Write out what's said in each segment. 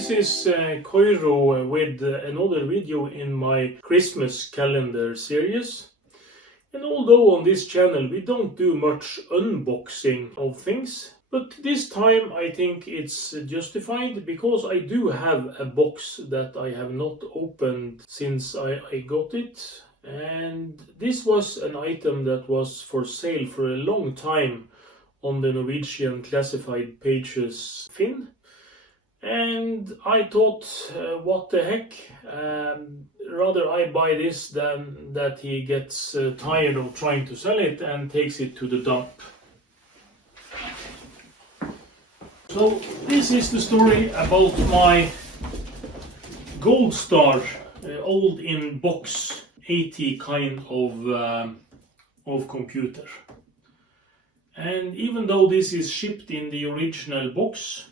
this is Koiro with another video in my Christmas calendar series. And although on this channel we don't do much unboxing of things, but this time I think it's justified because I do have a box that I have not opened since I got it. And this was an item that was for sale for a long time on the Norwegian classified pages Finn. And I thought, what the heck, rather I buy this than that he gets tired of trying to sell it and takes it to the dump. So this is the story about my GoldStar old in box 80 kind of computer. And even though this is shipped in the original box,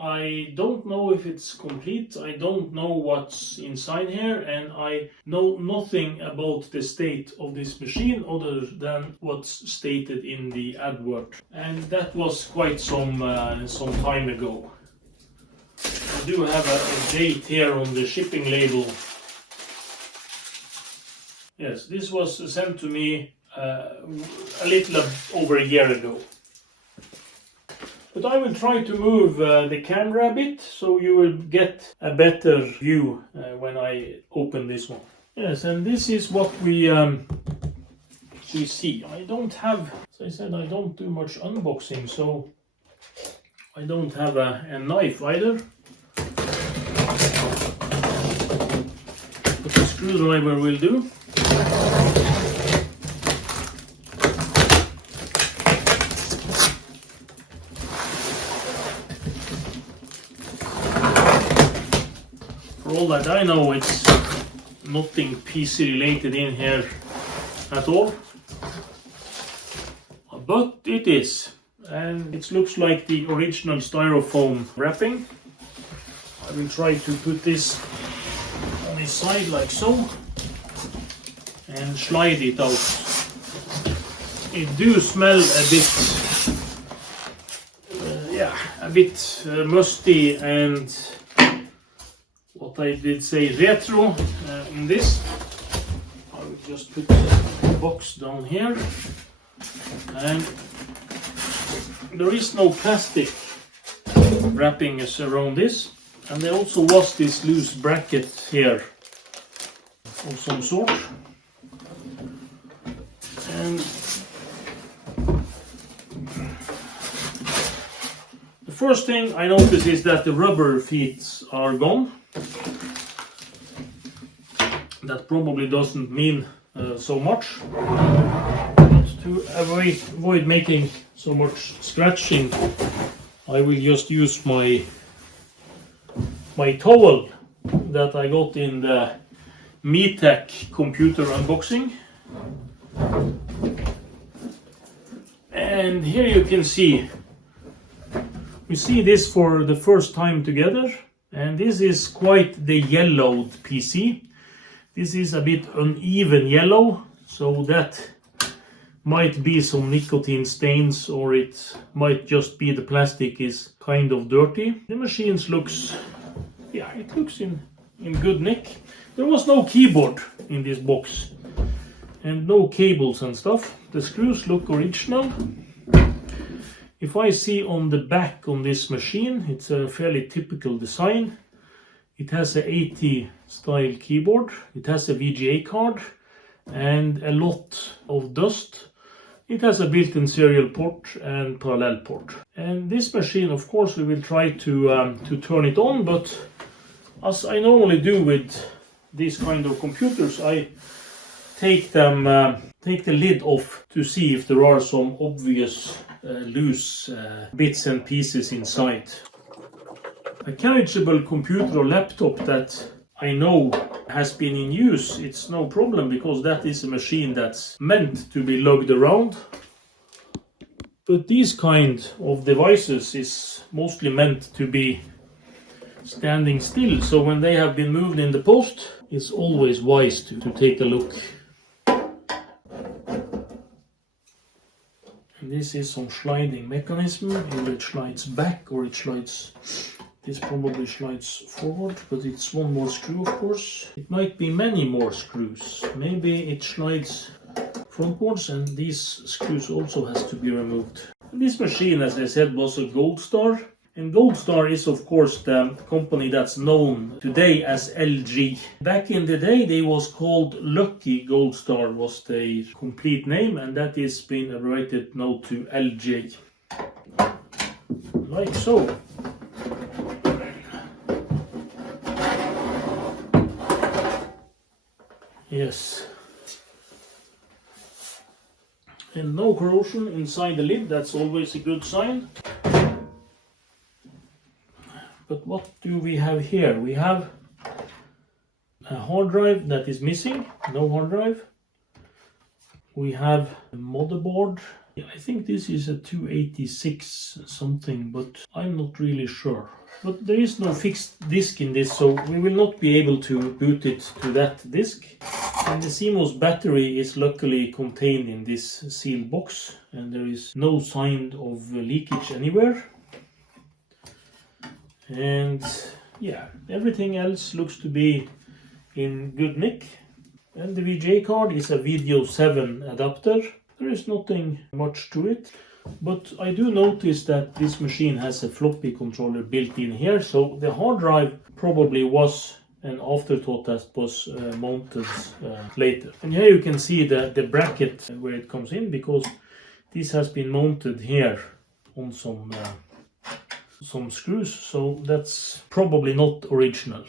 I don't know if it's complete, I don't know what's inside here, and I know nothing about the state of this machine other than what's stated in the advert. And that was quite some time ago. I do have a date here on the shipping label. Yes, this was sent to me a little over a year ago. But I will try to move the camera a bit so you will get a better view when I open this one. Yes, and this is what we see. I don't have, as I said, I don't do much unboxing, so I don't have a knife either. But the screwdriver will do. For all that I know, it's nothing PC related in here at all, but it is, and it looks like the original styrofoam wrapping. I will try to put this on its side like so and slide it out. It do smell a bit musty and what I did say retro in this. I will just put the box down here, and there is no plastic wrapping us around this, and there also was this loose bracket here of some sort. And the first thing I notice is that the rubber feet are gone. That probably doesn't mean so much, but to avoid making so much scratching, I will just use my towel that I got in the MeTech computer unboxing. And here you can see, we see this for the first time together, and this is quite the yellowed PC. This is a bit uneven yellow, so that might be some nicotine stains, or it might just be the plastic is kind of dirty. The machine looks, it looks in good nick. There was no keyboard in this box and no cables and stuff. The screws look original. If I see on the back on this machine, it's a fairly typical design. It has a 80 style keyboard, it has a VGA card and a lot of dust. It has a built-in serial port and parallel port. And this machine, of course, we will try to turn it on, but as I normally do with these kind of computers, I take the lid off to see if there are some obvious loose bits and pieces inside. A carriageable computer or laptop that I know has been in use, it's no problem because that is a machine that's meant to be lugged around. But these kind of devices is mostly meant to be standing still, so when they have been moved in the post, it's always wise to take a look. And this is some sliding mechanism, either it slides back or it slides This probably slides forward, but it's one more screw, of course. It might be many more screws. Maybe it slides frontwards, and these screws also has to be removed. And this machine, as I said, was a GoldStar. And GoldStar is, of course, the company that's known today as LG. Back in the day, they was called Lucky GoldStar, was the complete name, and that is been abbreviated now to LG. Like so. Yes. And no corrosion inside the lid, that's always a good sign. But what do we have here? We have a hard drive that is missing, no hard drive. We have a motherboard. I think this is a 286 something, but I'm not really sure. But there is no fixed disk in this, so we will not be able to boot it to that disk. And the CMOS battery is luckily contained in this sealed box, and there is no sign of leakage anywhere. And yeah, everything else looks to be in good nick. And the VGA card is a Video 7 adapter. There is nothing much to it, but I do notice that this machine has a floppy controller built in here, so the hard drive probably was an afterthought that was mounted later. And here you can see the bracket where it comes in, because this has been mounted here on some screws, so that's probably not original.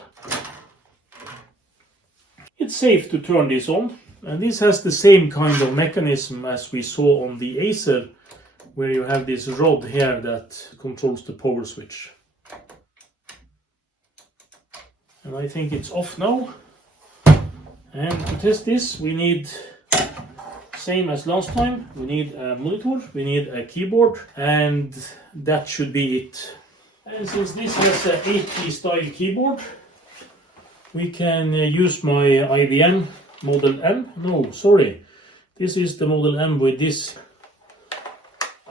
It's safe to turn this on, and this has the same kind of mechanism as we saw on the Acer, where you have this rod here that controls the power switch. And I think it's off now. And to test this, we need, same as last time, we need a monitor, we need a keyboard, and that should be it. And since this has an 80 style keyboard, we can use my IBM Model M. No, sorry, this is the Model M with this.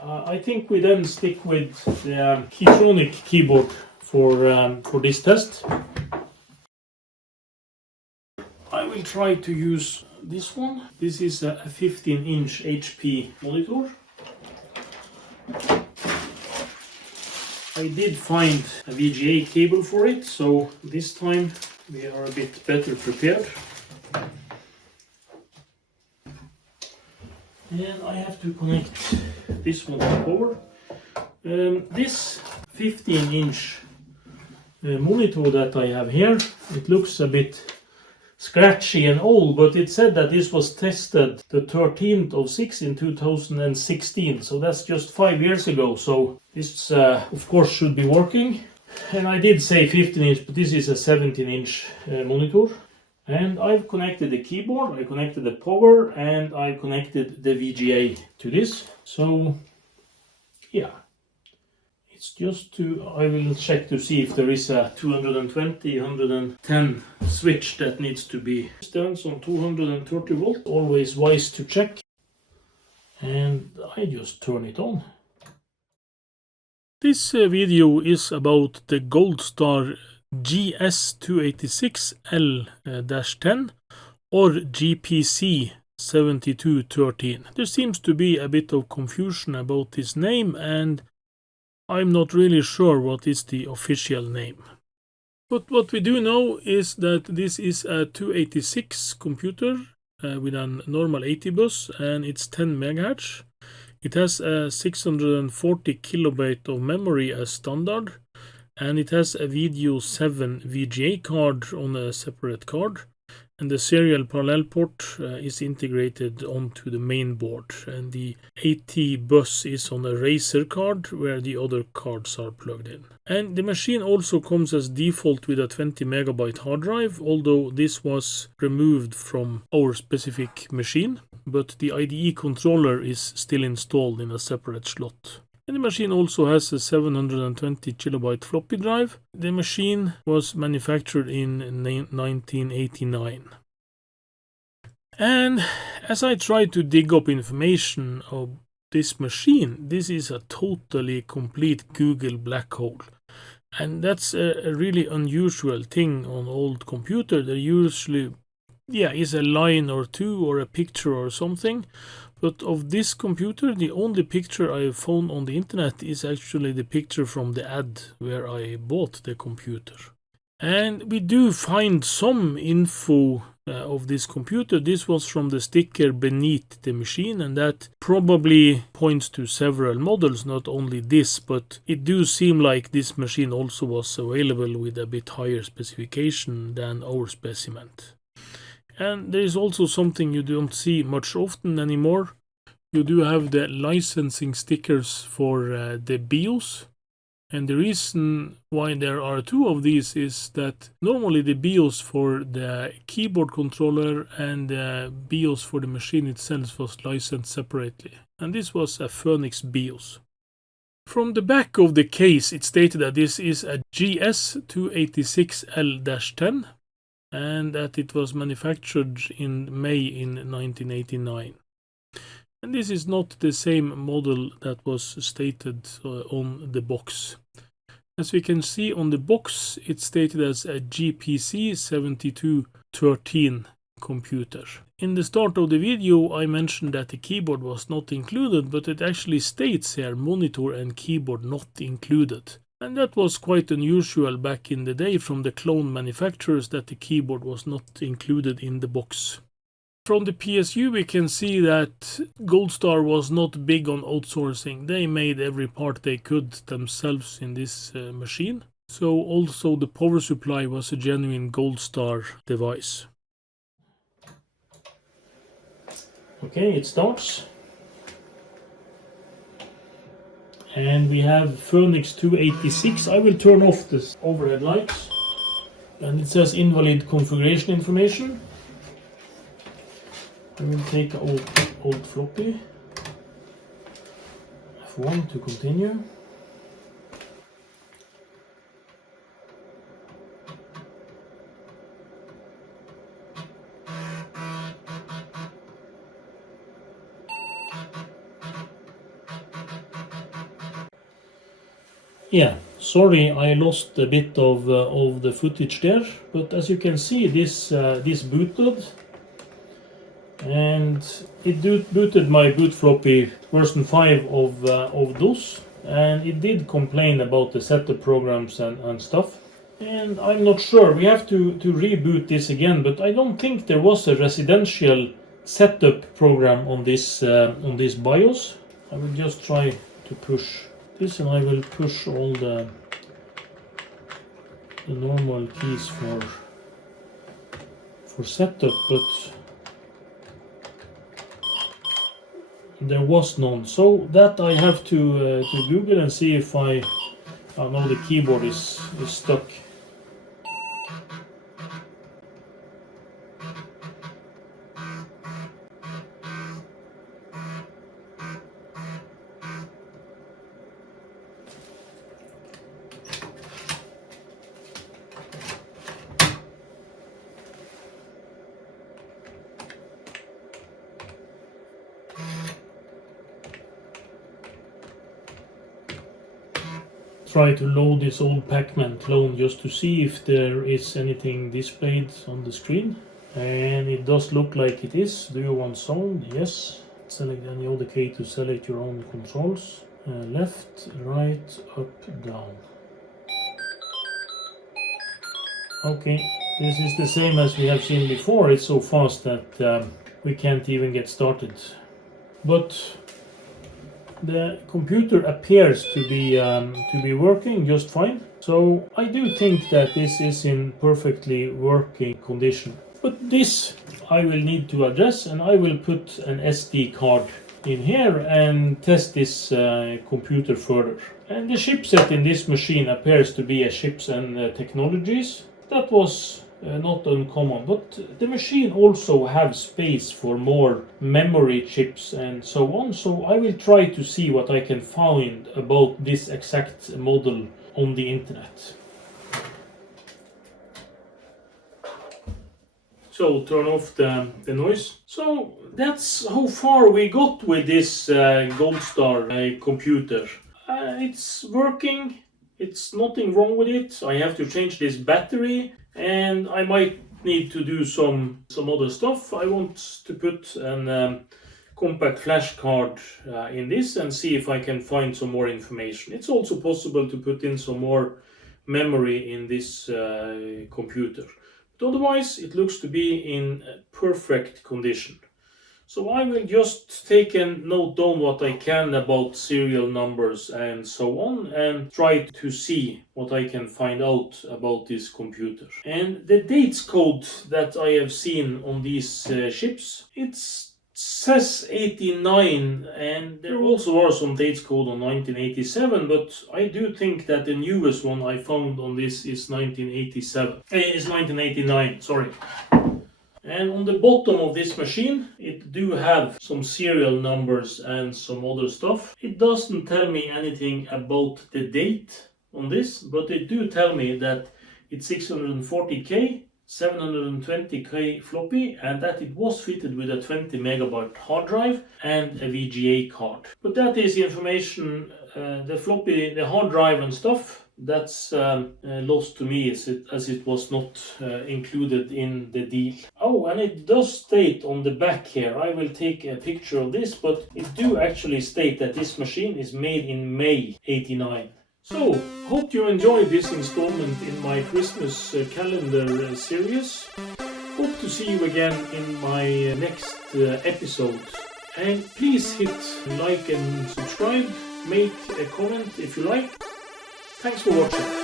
I think we then stick with the Keytronic keyboard for this test. I will try to use this one. This is a 15-inch HP monitor. I did find a VGA cable for it, so this time we are a bit better prepared. And I have to connect this one to power. This 15-inch monitor that I have here, it looks a bit scratchy and old, but it said that this was tested the 13th of 6 in 2016, so that's just 5 years ago, so this of course should be working. And I did say 15-inch, but this is a 17-inch monitor. And I've connected the keyboard, I connected the power, and I connected the VGA to this. So yeah, it's just I will check to see if there is a 220, 110 switch that needs to be stands on 230 volt. Always wise to check. And I just turn it on. This video is about the GoldStar GS286L-10 or GPC 7213. There seems to be a bit of confusion about this name, and I'm not really sure what is the official name. But what we do know is that this is a 286 computer with a normal 80 bus, and it's 10 MHz. It has a 640 kilobyte of memory as standard, and it has a Video 7 VGA card on a separate card, and the serial parallel port is integrated onto the main board, and the 80 bus is on a Razer card where the other cards are plugged in. And the machine also comes as default with a 20 megabyte hard drive, although this was removed from our specific machine, but the IDE controller is still installed in a separate slot. And the machine also has a 720 kilobyte floppy drive. The machine was manufactured in 1989. And as I tried to dig up information of this machine, this is a totally complete Google black hole. And that's a really unusual thing on old computer. There usually is a line or two or a picture or something. But of this computer, the only picture I found on the internet is actually the picture from the ad where I bought the computer. And we do find some info of this computer. This was from the sticker beneath the machine, and that probably points to several models, not only this, but it do seem like this machine also was available with a bit higher specification than our speciment. And there is also something you don't see much often anymore. You do have the licensing stickers for the BIOS. And the reason why there are two of these is that normally the BIOS for the keyboard controller and the BIOS for the machine itself was licensed separately. And this was a Furnix BIOS. From the back of the case, it stated that this is a GS286L-10 and that it was manufactured in May in 1989. And this is not the same model that was stated on the box. As we can see on the box, it's stated as a GPC 7213 computer. In the start of the video, I mentioned that the keyboard was not included, but it actually states here monitor and keyboard not included. And that was quite unusual back in the day from the clone manufacturers, that the keyboard was not included in the box. From the PSU we can see that GoldStar was not big on outsourcing. They made every part they could themselves in this machine. So also the power supply was a genuine GoldStar device. Okay, it starts. And we have Furnix 286. I will turn off this overhead lights. And it says invalid configuration information. I will take an old floppy. F1 to continue. Yeah, sorry I lost a bit of the footage there, but as you can see, this booted. And it booted my boot floppy version 5 of DOS, and it did complain about the setup programs and stuff. And I'm not sure, we have to reboot this again, but I don't think there was a residential setup program on this BIOS. I will just try to push this, and I will push all the normal keys for setup, but there was none, so that I have to Google and see if I know the keyboard is stuck. Try to load this old Pac-Man clone just to see if there is anything displayed on the screen. And it does look like it is. Do you want sound? Yes. Select any other key to select your own controls. Left, right, up, down. Okay, this is the same as we have seen before. It's so fast that we can't even get started. But the computer appears to be working just fine. So I do think that this is in perfectly working condition. But this I will need to address, and I will put an SD card in here and test this computer further. And the chipset in this machine appears to be a Chips and Technologies. That was not uncommon, but the machine also has space for more memory chips and so on, so I will try to see what I can find about this exact model on the internet. So turn off the noise. So that's how far we got with this GoldStar computer. It's working. It's nothing wrong with it. I have to change this battery, and I might need to do some other stuff. I want to put an compact flash card in this and see if I can find some more information. It's also possible to put in some more memory in this computer. But otherwise, it looks to be in perfect condition. So I will just take and note down what I can about serial numbers and so on, and try to see what I can find out about this computer. And the dates code that I have seen on these ships, it says 89, and there also are some dates code on 1987, but I do think that the newest one I found on this is 1989, sorry. And on the bottom of this machine, it do have some serial numbers and some other stuff. It doesn't tell me anything about the date on this, but it do tell me that it's 640K, 720K floppy, and that it was fitted with a 20 megabyte hard drive and a VGA card. But that is information, the floppy, the hard drive and stuff, that's lost to me as it was not included in the deal. Oh, and it does state on the back here, I will take a picture of this, but it do actually state that this machine is made in May 89. So, hope you enjoyed this installment in my Christmas calendar series. Hope to see you again in my next episode. And please hit like and subscribe, make a comment if you like. Thanks for watching.